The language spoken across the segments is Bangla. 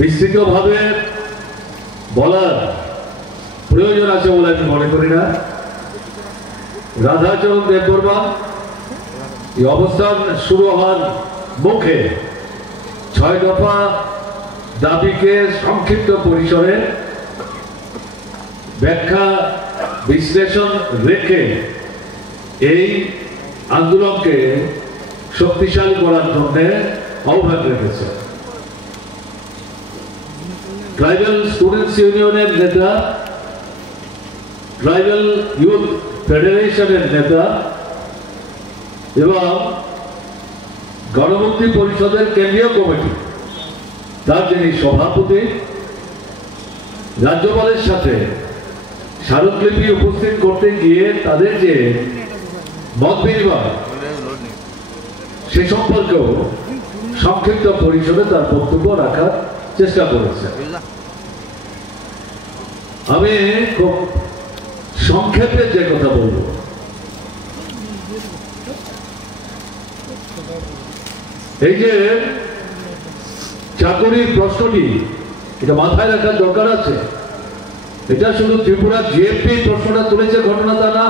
বিস্তৃতভাবে বলার প্রয়োজন আছে বলে আমি মনে করি না। রাধাচরণ দেববর্মা এই অবস্থান শুরু হওয়ার মুখে 6 দফা দাবিকে সংক্ষিপ্ত পরিসরে ব্যাখ্যা বিশ্লেষণ রেখে এই আন্দোলনকে শক্তিশালী করার জন্য আহ্বান রেখেছে। ট্রাইবাল স্টুডেন্টস ইউনিয়নের নেতা, ট্রাইবাল ইউথ ফেডারেশনের নেতা এবং গণমুক্তি পরিষদের কেন্দ্রীয় কমিটি তার যিনি সভাপতি রাজ্যপালের সাথে স্মারকলিপি উপস্থিত করতে গিয়ে তাদের যে মত বিনিময় সে সম্পর্কেও সংক্ষিপ্ত পরিসরে তার বক্তব্য রাখার চেষ্টা করেছে। আমি খুব সংক্ষেপে যে কথা বলবো, এই যে চাকরির প্রশ্নটি এটা মাথায় রাখার দরকার আছে। এটা শুধু ত্রিপুরা জিএমপি প্রশ্নটা তুলেছে ঘটনা তা না।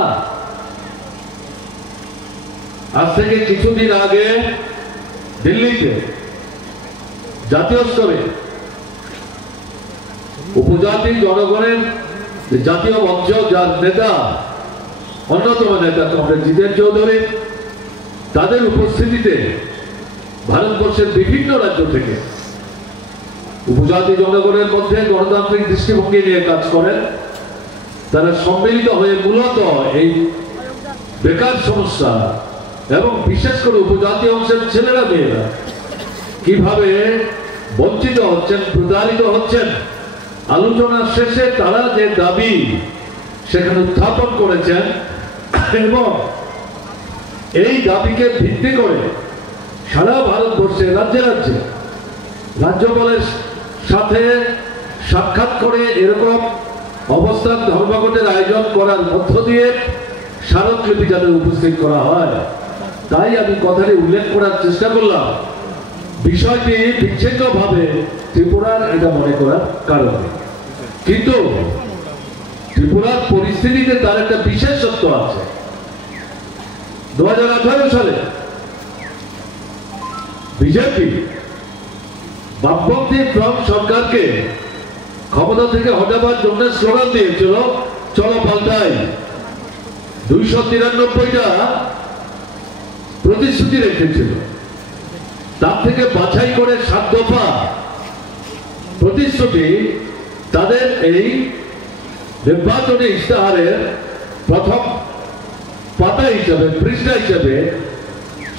আজ থেকে কিছুদিন আগে দিল্লিতে জাতীয় স্তরে উপজাতি জনগণের জাতীয় মঞ্চ যার নেতা, অন্যতম নেতা কমরেড জিতেন চৌধুরী, তাদের উপস্থিতিতে ভারতবর্ষের বিভিন্ন রাজ্য থেকে উপজাতি জনগণের মধ্যে গণতান্ত্রিক দৃষ্টিভঙ্গি নিয়ে কাজ করেন। তারা সম্মিলিত হয়ে মূলত এই বেকার সমস্যা এবং বিশেষ করে উপজাতি অংশের ছেলেরা মেয়েরা কিভাবে বঞ্চিত হচ্ছেন, প্রতারিত হচ্ছেন, আলোচনা শেষে তারা যে দাবি সেখানে উত্থাপন করেছেন এবং এই দাবিকে ভিত্তি করে সারা ভারতবর্ষে রাজ্যে রাজ্যে রাজ্যপালের সাথে সাক্ষাৎ করে এরকম অবস্থান ধর্মঘটের আয়োজন করার মধ্য দিয়ে স্মারকলিপি যাতে উপস্থিত করা হয়, তাই আমি কথাটি উল্লেখ করার চেষ্টা করলাম। বিষয়টি বিচ্ছিন্নভাবে ত্রিপুরার এটা মনে করার কারণে, কিন্তু ত্রিপুরার পরিস্থিতিতে তার একটা বিশেষত্ব আছে। 2018 সালে বিজেপি বামপন্থী ফ্রন্ট সরকারকে ক্ষমতা থেকে হটাবার জন্য স্লোগান দিয়েছিল, চলো পাল্টাই। 293টা প্রতিশ্রুতি রেখেছিল, তার থেকে বাছাই করে 7 দফা প্রতিশ্রুতি তাদের এই নির্বাচনী ইশতেহারের প্রথম পাতা হিসাবে, পৃষ্ঠা হিসাবে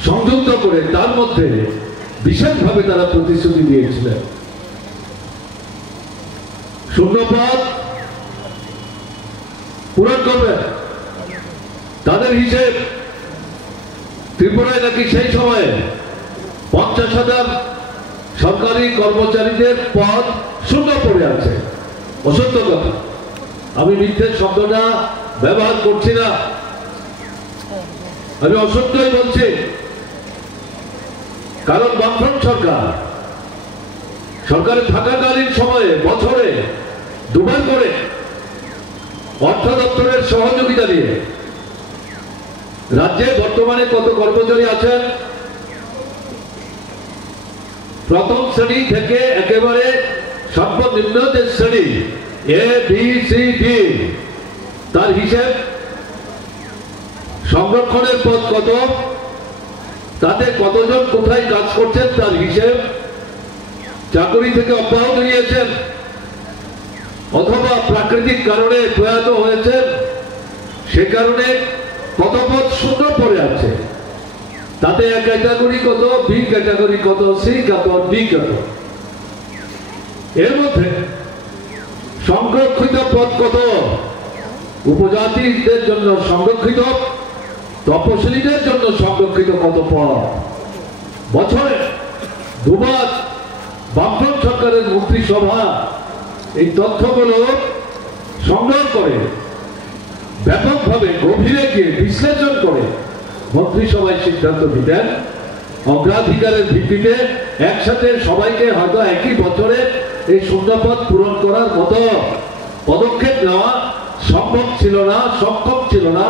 সংযুক্ত করে তার মধ্যে বিশেষভাবে তারা প্রতিশ্রুতি দিয়েছিলেন। শূন্যপদ পূরণ করবেন, তাদের হিসেব ত্রিপুরায় নাকি সেই সময়ে 50,000 সরকারি কর্মচারীদের পদ শূন্য পড়ে আছে। অসত্য কথা, আমি মিথ্যে শব্দটা ব্যবহার করছি না, আমি অসত্যই বলছি। কারণ বামফ্রন্ট সরকারে থাকাকালীন সময়ে বছরে 2 বার করে অর্থ দপ্তরের সহযোগিতা দিয়ে রাজ্যে বর্তমানে কত কর্মচারী আছেন, প্রথম শ্রেণী থেকে একেবারে সর্বনিম্ন যে শ্রেণী ABCD, তার হিসেব, সংরক্ষণের পদ কত, তাতে কতজন কোথায় কাজ করছেন তার হিসেব, চাকরি থেকে অব্যাহতি নিয়েছেন অথবা প্রাকৃতিক কারণে প্রয়াত হয়েছেন, সে কারণে কত পদ শূন্য পড়ে আছে, তাতে A ক্যাটাগরি কত, B ক্যাটাগরি কত, C কত, D কত, এর মধ্যে সংরক্ষিত পদ কত, উপজাতিদের জন্য সংরক্ষিত, তপশিলীদের জন্য সংরক্ষিত কত পদ। বছরে 2 বার বামফ্রন্ট সরকারের মন্ত্রিসভা এই তথ্যগুলো সংগ্রহ করে ব্যাপকভাবে গভীরে গিয়ে বিশ্লেষণ করে মন্ত্রিসভায় সিদ্ধান্ত দিতেন। অগ্রাধিকারের ভিত্তিতে একসাথে সবাইকে হয়তো একই বছরে এই শূন্যপদ পূরণ করার মতো পদক্ষেপ নেওয়া সম্ভব ছিল না, সক্ষম ছিল না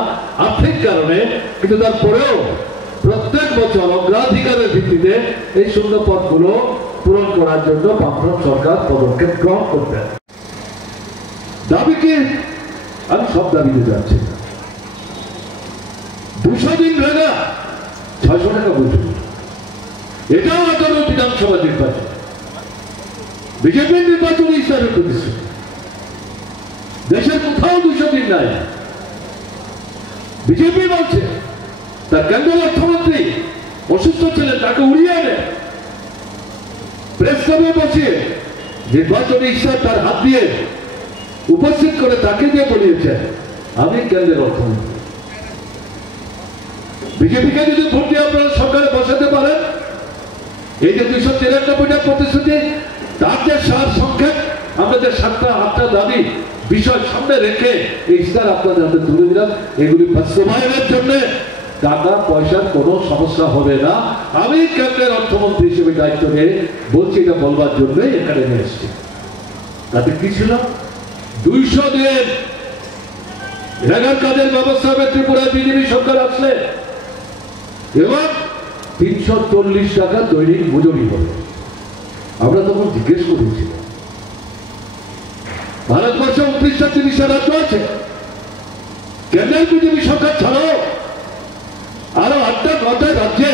আর্থিক কারণে। কিন্তু তারপরেও প্রত্যেক বছর অগ্রাধিকারের ভিত্তিতে এই শূন্যপদগুলো পূরণ করার জন্য বামফ্রন্ট সরকার পদক্ষেপ গ্রহণ করতেন। দাবিকে আমি সব দাবিতে যাচ্ছি না। 200 দিন রেগা 600 টাকা বলছি, এটাও আঠারো বিধানসভা নির্বাচন, বিজেপির নির্বাচনী হিসাবে প্রতিশ্রুতি। দেশের কোথাও 200 দিন নাই। বিজেপি বলছে তার কেন্দ্রীয় অর্থমন্ত্রী অসুস্থ ছিলেন, তাকে উড়িয়ে এনে প্রেস ক্লাবে বসিয়ে নির্বাচনী ইশতেহার তার হাত দিয়ে উপস্থিত করে তাকে দিয়ে বলিয়েছেন আমি কেন্দ্রের অর্থমন্ত্রী। বিজেপিকে যদি ভোট দিয়ে আপনারা সরকারে বসাতে পারেন, এই যে 293টা প্রতিশ্রুতি, তার যে সার সংখ্যা, আমাদের 7টা দাবি বিষয় সামনে রেখে এই ইশতেহার আপনাদের হাতে তুলে দিলাম। এগুলি বাস্তবায়নের জন্য টাকা পয়সার কোনো সমস্যা হবে না। আমি কেন্দ্রের অর্থমন্ত্রী হিসেবে দায়িত্ব নিয়ে বলছি, এটা বলবার জন্যই এখানে নিয়ে এসেছি। তাতে কি ছিল? 200 দিন রেগার কাজের ব্যবস্থা হবে ত্রিপুরায় বিজেপি সরকার আসলে, এবং 340 টাকা দৈনিক মজুরি হবে। আমরা তখন জিজ্ঞেস করেছি, ভারতবর্ষে 29টা 30টা রাজ্য আছে, কেন্দ্রের বিজেপি সরকার ছাড়াও আরো 8টা-9টা রাজ্যে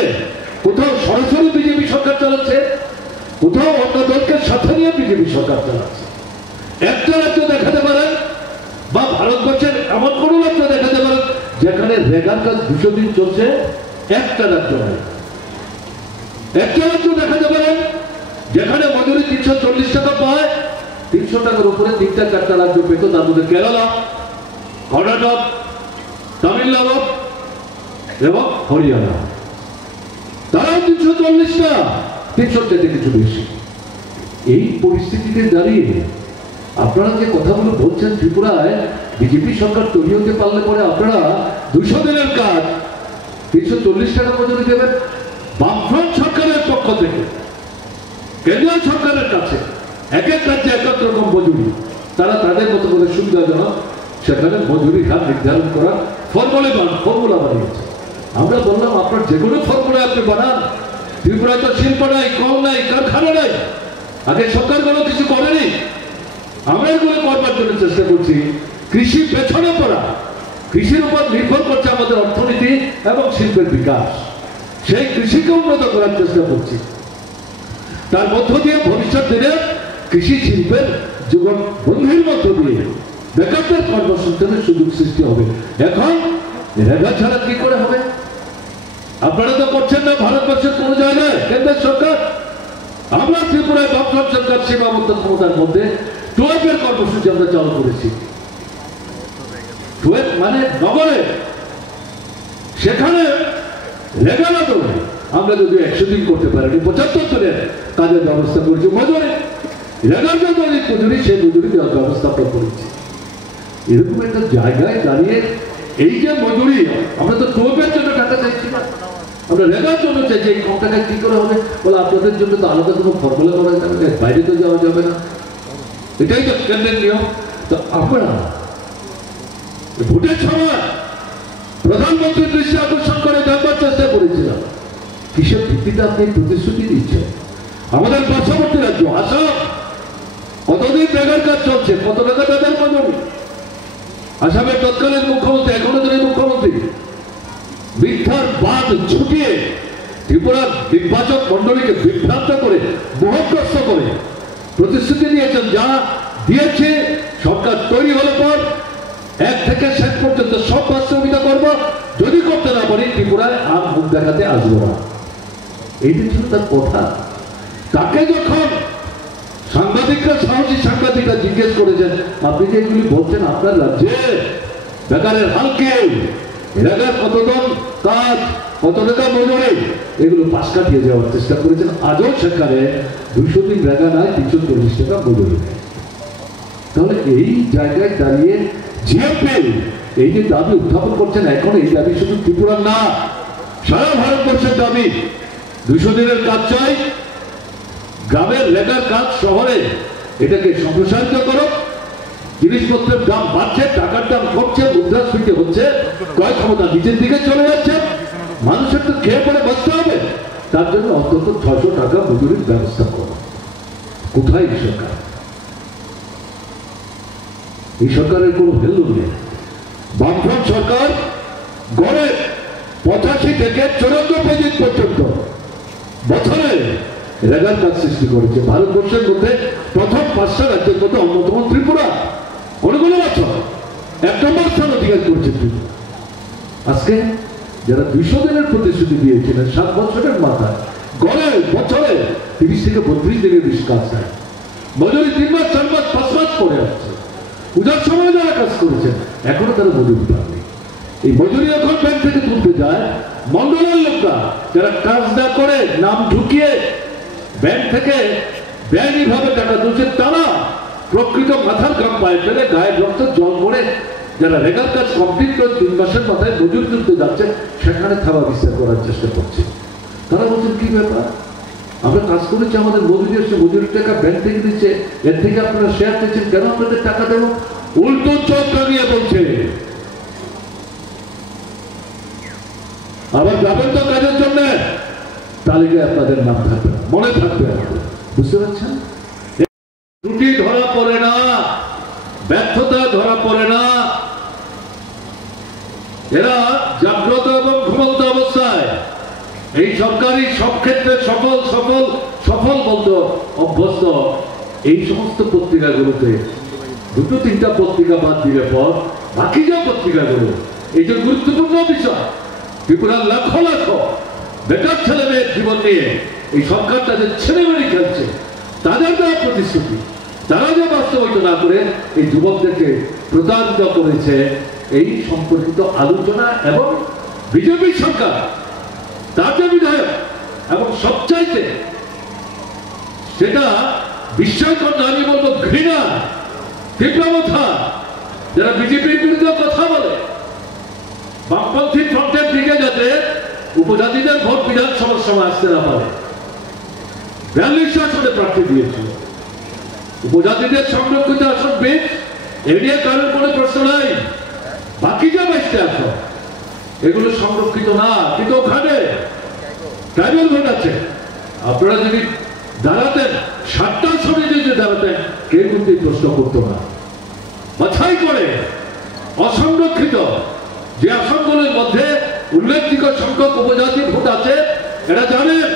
কোথাও সরাসরি বিজেপি সরকার চালাচ্ছে, কোথাও অন্য দলকে সাথে নিয়ে বিজেপি সরকার চালাচ্ছে। একটা রাজ্য দেখাতে পারেন, বা ভারতবর্ষের এমন কোন রাজ্য দেখাতে পারেন যেখানে রেগার কাজ 200 দিন চলছে? একটা রাজ্য নাই। একটা রাজ্য দেখাতে পারেন যেখানে মজুরি 340 টাকা পায়, 300 টাকার উপরে 3টা-4টা রাজ্য পেত, তার মধ্যে কেরালা, কর্ণাটক, তামিলনাড়ু এবং হরিয়ানা। তারাও 340টা, 300 থেকে কিছু বেশি। এই পরিস্থিতিতে দাঁড়িয়ে আপনারা যে কথাগুলো বলছেন, ত্রিপুরায় বিজেপি সরকার তৈরি হতে পারলে পরে আপনারা 200 দিনের কাজ 340 টাকা মজুরি দেবেন। বামফ্রন্ট সরকারের পক্ষ থেকে কেন্দ্রীয় সরকারের কাছে এক এক রাজ্যে এক এক রকম মজুরি, তারা তাদের মতো করে সুবিধাজনক সেখানে মজুরি হার নির্ধারণ করার ফর্মুলা বানিয়েছে। আমরা বললাম আপনার যে কোনো ফর্মুলা আপনি বানান, ত্রিপুরায় তো শিল্প নাই, কল নাই, কারখানা নাই, আগে সরকারগুলো কিছু করেনি, আমরা এগুলো করবার জন্য চেষ্টা করছি। কৃষি পেছনে পড়া, কৃষির উপর নির্ভর করছে আমাদের অর্থনীতি এবং শিল্পের বিকাশ, সেই কৃষিকে উন্নত করার চেষ্টা করছি। তার মধ্য দিয়ে ভবিষ্যৎ দিনে কৃষি শিল্পের জীবন বন্ধুর মধ্য দিয়ে বেকারদের কর্মসংস্থানের সুযোগ সৃষ্টি হবে। এখন রেগা ছাড়া কি করে হবে? আপনারা তো করছেন না ভারতবর্ষের কোন জায়গায় কেন্দ্রের সরকার। আমরা ত্রিপুরায় বামফ্রন্ট সরকার সীমাবদ্ধ ক্ষমতার মধ্যে 12 কর্মসূচি আমরা চালু করেছি। 12 মানে নগরে, সেখানে রেগা না করে আমরা যদি 100 দিন করতে পারি, 75 দিনের কাজের ব্যবস্থা করেছি। মজুরি রেগার যে দৈনিক মজুরি, সেই মজুরি দেওয়ার ব্যবস্থা আমরা করেছি। এরকম একটা জায়গায় দাঁড়িয়ে এই যে মজুরি, আমরা তো 12 জন্য টাকা চাইছি না, আমরা রেগার জন্য চাইছি। এই কম টাকায় কি করে হবে? বলে আপনাদের জন্য তো আলাদা কোনো ফর্মুলা করা যাবে না, বাইরে তো যাওয়া যাবে না, এটাই তো কেন্দ্রের নিয়ম। তো আমরা ভোটের সময় প্রধানমন্ত্রীর দৃষ্টি আকর্ষণ করে জানবার চেষ্টা করেছিলাম, কিসের ভিত্তিতে আপনি প্রতিশ্রুতি দিচ্ছেন? আমাদের পার্শ্ববর্তী রাজ্য আসাম, কতদিন রেগার কাজ চলছে, কত টাকা তাদের মজুরি? আসামের তৎকালীন মুখ্যমন্ত্রী, এখনো তিনি মুখ্যমন্ত্রী, মিথ্যার বাদ ছুটিয়ে ত্রিপুরার নির্বাচক মন্ডলীকে বিভ্রান্ত করে, মোহগ্রস্ত করে প্রতিশ্রুতি দিয়েছেন। যা দিয়েছে সরকার তৈরি হলে পর 1 থেকে 7 পর্যন্ত সব বাস্তবিতা করবো, যদি করতে না পারি ত্রিপুরায় আর মুখ দেখাতে আসবো না। এইটা ছিল তার কথা। তাকে যখন সাংবাদিকরা জিজ্ঞেস করেছেন, আপনি যে এগুলি বলছেন আপনার রাজ্যে বেকারের হাল কি, এলাকার কতজন কাজ, কত টাকা মজুরি, এগুলো পাশ কাটিয়ে যাওয়ার চেষ্টা করেছেন। আজও সেখানে 200 দিন রেগা নাই, 340 টাকা মজুরি নেই। তাহলে এই জায়গায় দাঁড়িয়ে জিএমপি এই যে দাবি উত্থাপন করছেন, এখন এই দাবি শুধু ত্রিপুরার না, সারা ভারতবর্ষের দাবি। 200 দিনের কাজ চাই, গ্রামের রেগার কাজ শহরে এটাকে সম্প্রসারিত করো। জিনিসপত্রের দাম বাড়ছে, টাকার দাম কমছে, মুদ্রাস্ফীতি হচ্ছে, ক্রয় ক্ষমতা নিচের দিকে চলে যাচ্ছে, মানুষের তো খেয়ে পড়ে বাঁচতে হবে, তার জন্য অন্তত 600 টাকা মজুরির ব্যবস্থা করো। কোথায় এই সরকার? এই সরকারের কোনো ভ্যালু নেই। বামফ্রন্ট সরকার গড়ে 85 থেকে 54% পর্যন্ত বছরে রেগার কাজ সৃষ্টি করেছে। ভারতবর্ষের মধ্যে প্রথম 5টা রাজ্যের মধ্যে অন্যতম ত্রিপুরা। অনেকগুলো বছর 1 নম্বর স্থান অধিকার করেছে ত্রিপুরা। আজকে যারা 200 দিনের প্রতিশ্রুতি দিয়েছিলেন 7 বছরের মাথায় গড়ে বছরে 30 থেকে 32 দিনের বেশি কাজ দেয়। মজুরি 3 মাস 4 মাস 5 মাস পরে আসছে। পূজার সময় যারা কাজ করেছেন এখনো তারা মজুরি পাননি। এই মজুরি এখন ব্যাংক থেকে তুলতে যায় মন্ডলের লোকরা, যারা কাজ না করে নাম ঢুকিয়ে ব্যাংক থেকে বেআইনিভাবে টাকা তুলছে, তারা প্রকৃত মাথার ঘাম পায়ে ফেলে গায়ের রক্ত জল করে যারা রেগার কাজ কমপ্লিট করে 3 মাসের মাথায় মজুরি তুলতে যাচ্ছে, সেখানে থাবা বিস্তার করার চেষ্টা করছে। তারা বলছেন কি ব্যাপার, আমরা কাজ করেছি, আমাদের মজুরি এসে মজুরির টাকা ব্যাংক থেকে দিচ্ছে, এর থেকে আপনারা শেয়ার দিচ্ছেন, কেন আপনাদের টাকা দেবো? উল্টো চোখ নিয়ে বলছে। আবার যাবেন তো কাজের জন্য, তালিকায় আপনাদের নাম থাকবে না, মনে থাকবে। বুঝতে পারছেন? ত্রুটি ধরা পড়ে না, ব্যর্থতা ধরা পড়ে না, এরা জাগ্রত এবং ঘুমন্ত অবস্থায়। এই সরকারি সব ক্ষেত্রে সফল সফল সফল বলতে অভ্যস্ত। এই সমস্ত পত্রিকাগুলোতে 2-3টা পত্রিকা বাদ দিলে পর বাকি যে পত্রিকাগুলো, এই যে গুরুত্বপূর্ণ বিষয়, ত্রিপুরার লাখ লাখ বেকার ছেলে মেয়ের জীবন নিয়ে এই সরকার তাদের ছেলেমেয়ে খেলছে, তাদের দেওয়া প্রতিশ্রুতি তারা যে বাস্তবায়িত না করে এই যুবকদেরকে প্রতারিত করেছে, এই সম্পর্কিত আলোচনা এবং বিজেপি সরকার তার যে বিধায়ক এবং সবচাইতে সেটা বিস্ময়কর না, আমি বলবো ঘৃণা, তীব্রতা, যারা বিজেপির বিরুদ্ধে কথা বলে, বামপন্থী ফ্রন্টের দিকে যাতে উপজাতিদের ভোট বিধানসভার সময় আসতে না পারে। 42 আসনে প্রার্থী দিয়েছিল, উপজাতিদের সংরক্ষিত আসন 20, এড়িয়ে কারোর কোনো প্রশ্ন নাই। বাকি যে 22টা আসন এগুলো সংরক্ষিত না, কিন্তু ওখানে ট্রাইবাল ভোট আছে। আপনারা যদি দাঁড়াতেন 7টা আসনে যদি দাঁড়াতেন, কেউ কিন্তু প্রশ্ন করতো না। বাছাই করে অসংরক্ষিত যে আসনগুলোর মধ্যে উল্লেখযোগ্য সংখ্যক উপজাতি ভোট আছে, এরা জানেন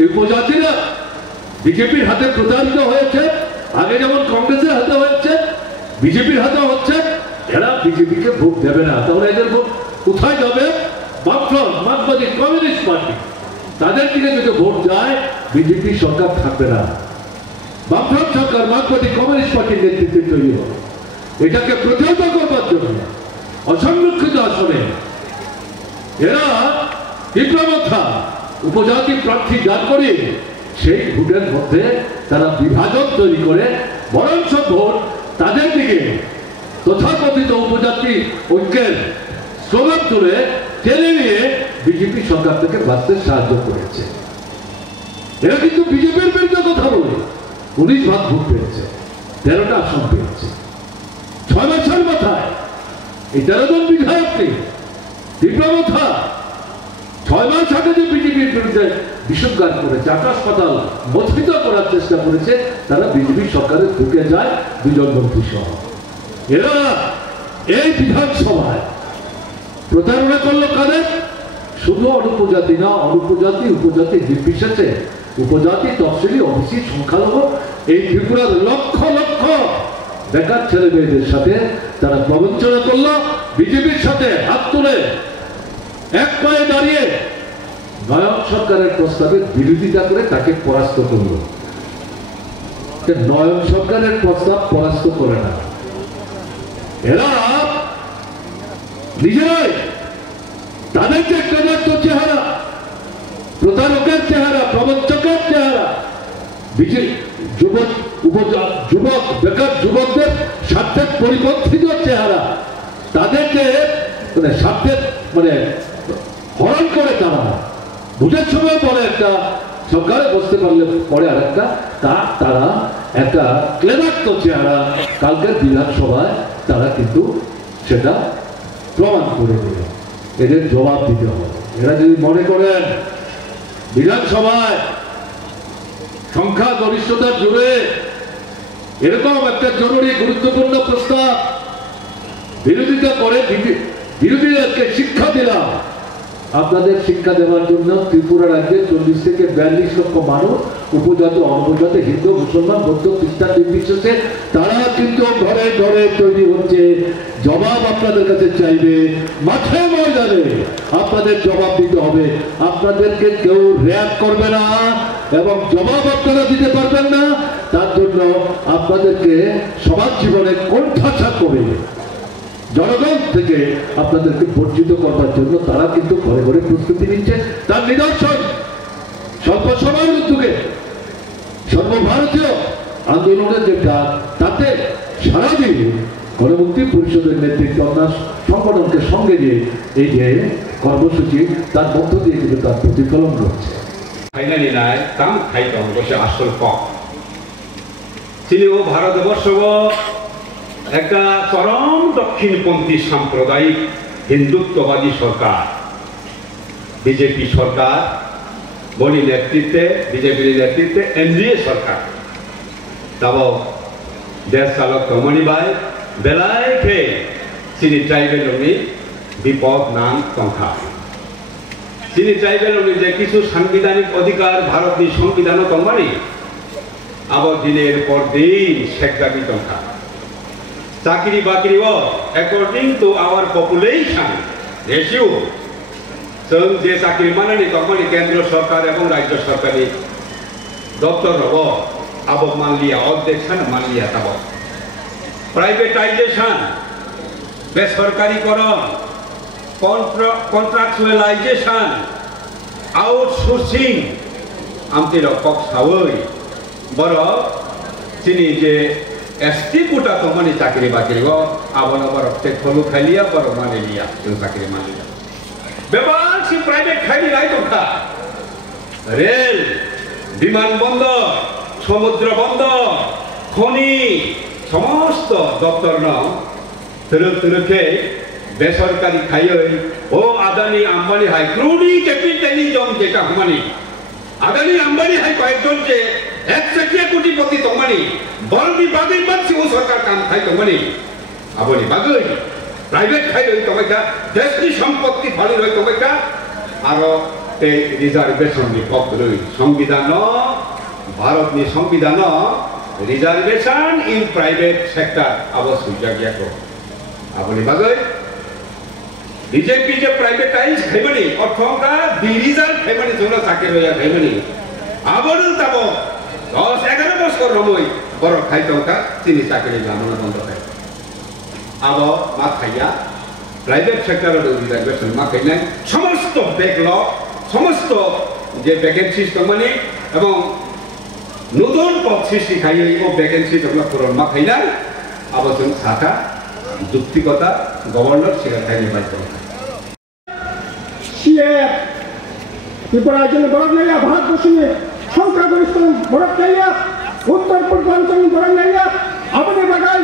এই উপজাতিরা বিজেপির হাতে প্রতারিত হয়েছে। আগে যেমন কংগ্রেসের হাতে হয়েছে, বিজেপির হাতে হচ্ছে। এরা বিজেপিকে ভোট দেবে না, তাহলে এদের ভোট কোথায় যাবে? বামফ্রন্ট, মার্কসবাদী কমিউনিস্ট পার্টি, তাদের দিকে যদি ভোট যায়, বিজেপি সরকার থাকবে না। বামফ্রন্ট সরকার মার্কসবাদী কমিউনিস্ট পার্টির নেতৃত্বে তৈরি হবে। এটাকে প্রতিহত করবার জন্য অসংরক্ষিত আসনে এরা তীব্রতা উপজাতি প্রার্থী যার করে সেই ভোটের মধ্যে তারা বিভাজন তৈরি করে বরঞ্চ ভোট তাদের দিকে তথাকথিত উপজাতি ঐক্যের স্লোগান তুলে টেনে নিয়ে বিজেপি সরকার থেকে বাঁচতে সাহায্য করেছে। এরা কিন্তু বিজেপির বিরুদ্ধে কথা বলে 19 ভাগ ভোট পেয়েছে, 13টা আসন পেয়েছে 6 মাসের মাথায়। এই 13 জন বিধায়ক নেই, তীব্রতা 6 মাস আগে যে বিজেপির বিরুদ্ধে বিষোদ্গার করেছে, আকাশ পাতাল মথিত করার চেষ্টা করেছে, তারা বিজেপি সরকারে ঢুকে যায় 2 জন মন্ত্রী সহ। এরা এই বিধানসভায় প্রতারণা করলো কাদের? শুধু অনুপজাতি না, অনুপজাতি উপজাতি নির্বিশেষে উপজাতি, তফসিলি, ওবিসি, সংখ্যালঘু, এই ত্রিপুরার লক্ষ লক্ষ বেকার ছেলে মেয়েদের সাথে তারা প্রবঞ্চনা করলো। বিজেপির সাথে হাত তুলে এক পায়ে দাঁড়িয়ে নয়ন সরকারের প্রস্তাবের বিরোধিতা করে তাকে পরাস্ত করল। নয়ন সরকারের প্রস্তাব পরাস্ত করে না, এরা নিজেরাই তাদের যে ক্রমাগত চেহারা, প্রতারকের চেহারা, প্রবঞ্চকের চেহারা, যুবক বেকার যুবকদের স্বার্থের পরিপন্থিত চেহারা, তাদেরকে স্বার্থের হরণ করে তারা ভোটের সময় পরে একটা সরকারে বসতে পারলে পরে আর একটা তারা একটা ক্লেদাক্ত চেহারা কালকের বিধানসভায় তারা কিন্তু সেটা প্রমাণ করে দিল। এদের জবাব দিতে হবে। এরা যদি মনে করেন বিধানসভায় সংখ্যা গরিষ্ঠতার জুড়ে এরকম একটা জরুরি গুরুত্বপূর্ণ প্রস্তাব বিরোধিতা করে বিরোধীদেরকে শিক্ষা দিলাম, আপনাদের শিক্ষা দেওয়ার জন্য ত্রিপুরা রাজ্যের 40 থেকে 42 লক্ষ মানুষ উপজাত অনুপজাত হিন্দু মুসলমান বৌদ্ধ খ্রিস্টান নির্বিশেষে তারা কিন্তু ঘরে ঘরে তৈরি হচ্ছে। জবাব আপনাদের কাছে চাইবে, মাঠে ময়দানে আপনাদের জবাব দিতে হবে। আপনাদেরকে কেউ রিঅ্যাক্ট করবে না এবং জবাব আপনারা দিতে পারবেন না, তার জন্য আপনাদেরকে সমাজ জীবনে কোণঠাসা করে জনগণ থেকে আপনাদেরকে বঞ্চিত করবার জন্য তারা কিন্তু ঘরে ঘরে প্রস্তুতি নিচ্ছে। তার নিদর্শন স্বল্প সময়ের উদ্যোগে সর্বভারতীয় আন্দোলনের যে ডাক, তাতে সারাদিন গণমুক্তি পরিষদের নেতৃত্ব সংগঠনকে সঙ্গে নিয়ে এই যে কর্মসূচি, তার মধ্য দিয়ে কিন্তু তার প্রতিফলন ঘটছে। আসল পথ ছিল ভারতবর্ষ একটা চরম দক্ষিণপন্থী সাম্প্রদায়িক হিন্দুত্ববাদী সরকার, বিজেপি সরকার, বলি নেতৃত্বে বিজেপির নেতৃত্বে এনডিএ সরকার। তব দেশ চালক তমনিবাই বেলায় খেয়ে চিনি ট্রাইবেলনি বিপদ নাম সংখ্যা চিনি ট্রাইবেলনি যে কিছু সাংবিধানিক অধিকার ভারতনি সংবিধান তমানি আবার দিনের পর দিন শেখদাবি সংখ্যা চাকরি বাকরি according to our population ratio जों जे चाकरी माने तखनी केंद्र सरकार और राज्य सरकारी दफ्तर हब अब मानलिया अध्यक्ष मानलिया तब प्राइवेटाइजेशन बेसरकारीकरण कन्ट्राक्चुअलाइजेशन आउटसोर्सिंग आमतिर पक्षावै बर चिनी जे एसटी कोटा तो माने चाकरी बाकरी आवन बर थलु खालिया बर माने लिया जों चाकरी मानलिया बेबार से प्राइवेट खाई लाई तो खा रेल विमान बंदर समुद्र बंदर खनि समस्त दफ्तर न तुरुके बेसरकारी खाई ओ आदानी आम्बानी हाई क्रूडी कैपिटलिज्म जेटा हमानी आदानी आम्बानी हाई कয়েকজন যে একচেটিয়া কোটিপতি তমানি বলবি বাগৈ বাচ্চি ও সরকার কাম খাই তমানি আবনি বাগৈ प्राइवेट खाई रही तमेका देश की संपत्ति फाली रही तमेका आरो ते रिजर्वेशन नि पक्ष रही संविधान भारत नि संविधान रिजर्वेशन इन प्राइवेट सेक्टर अवश्य जगह को आपनी बागै बीजेपी जे प्राइवेटाइज खाइबनी अर्थका 2000 खाइबनी जोना चाकरी होया खाइबनी आबन तब 10-11 बছর রমই বড় খাইতকা চিনি চাকরি জামানা বন্ধ হয় अब माखाया प्राइवेट सेक्टर रिजर्वेशन माखाई समस्त बैकलग समस्त जे वैकेंसी तमानी एवं नतून पद सृष्टि खाई वो वैकेंसी पूरण माखाई अब जों साथा जुक्तिकता गवर्नर सेक्रेटारी निर्वाचन त्रिपुरा बरफ नहीं भारतवर्ष में संख्यागरिष्ठ बरफ नहीं उत्तर पूर्वांचल बरफ नहीं अपने बगल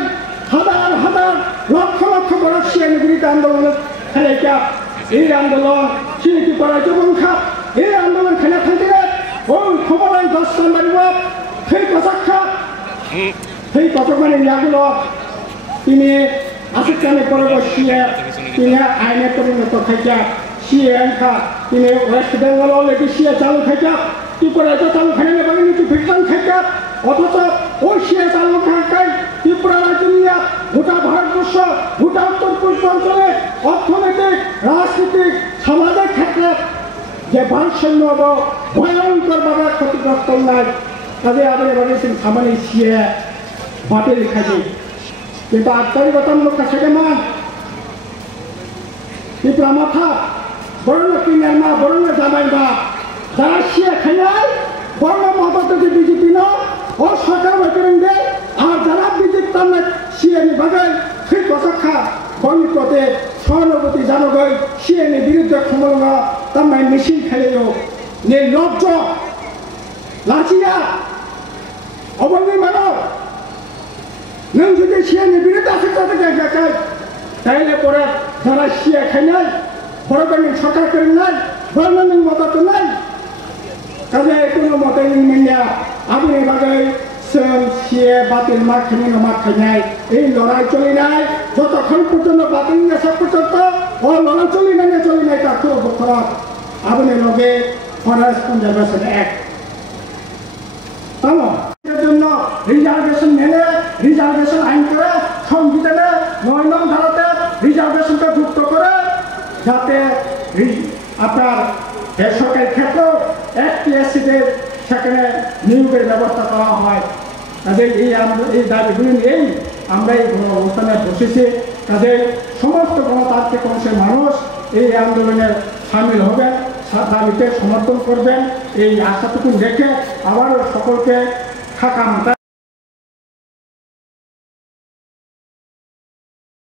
हजार हजार लक्ष लक्ष बरफ विरुद्ध आंदोलन खेले क्या ये आंदोलन चिन्हित करा जबंखा ये आंदोलन खेले थांते ओ खबर 10 नम्बर সেই কথাটা সেই কথা মানে ইয়াগুলো তিনি আশিকানে পরবর্তীয়ে তিনি আইনে পরিণত থাকা সিএ আনখা তিনি ওয়েস্ট বেঙ্গল অলরেডি সিএ চালু থাকা ত্রিপুরা চালু খানে নেবেন নীতি ফিটন থাকা অথচ ওই সিএ চালু থাকায় ত্রিপুরা রাজ্য নিয়ে গোটা ভারতবর্ষ গোটা উত্তর পূর্বাঞ্চলে অর্থনৈতিক রাজনৈতিক সামাজিক ক্ষেত্রে যে ভারসাম্য ভয়ঙ্করভাবে ক্ষতিগ্রস্ত হয় কাজে আবার এবারে সামান্য সিএ বাতিল খাই কিন্তু আন্তরিকতামূলক কাছে মান ত্রিপুরা মাথা বরণ কিনার মা বরণ জামাই মা যারা সিএ খাইয়ায় বর্ণ মহাপত বিজেপি না ও সরকার করেন দে আর যারা বিজেপি তার সিএ বাগায় সেই কথা বর্ণিকতে সহানুভূতি জানগই সিএ বিরুদ্ধে ক্ষমতা তার মেশিন খেলেও নির্লজ্জ লাচিয়া অবনী মানব নং যদি শিয়ানি বিরুদ্ধে আছে তাদেরকে দেখায় তাইলে পরে যারা শিয়া খাই নাই বড় ধরনের সরকার করেন নাই বর্ণনের মতো তো নাই কাজে কোনো মতে নিমিয়া আপনি বাগে শিয়ে বাতিল মাঠ খেয়ে মাঠ খাই নাই এই লড়াই চলে নাই যতক্ষণ পর্যন্ত বাতিল আসা পর্যন্ত ও লড়াই চলে নাই তার খুব খারাপ আপনি লগে ফরেস্ট কনজারভেশন অ্যাক্ট এর জন্য রিজার্ভেশন মেনে রিজার্ভেশন আইন করে সংবিধানে 9 নং ধারাতে রিজার্ভেশনটা যুক্ত করে যাতে আপনার বেসরকারি ক্ষেত্র এফটিএসসিদের সেখানে নিয়োগের ব্যবস্থা করা হয় কাজে এই দাবিগুলি নিয়েই আমরা এই গণ অবস্থানে বসেছি কাজে সমস্ত গণতান্ত্রিক অংশের মানুষ এই আন্দোলনে সামিল হবেন দাবিতে সমর্থন করবেন এই আশাটুকু রেখে আবারও সকলকে থাকা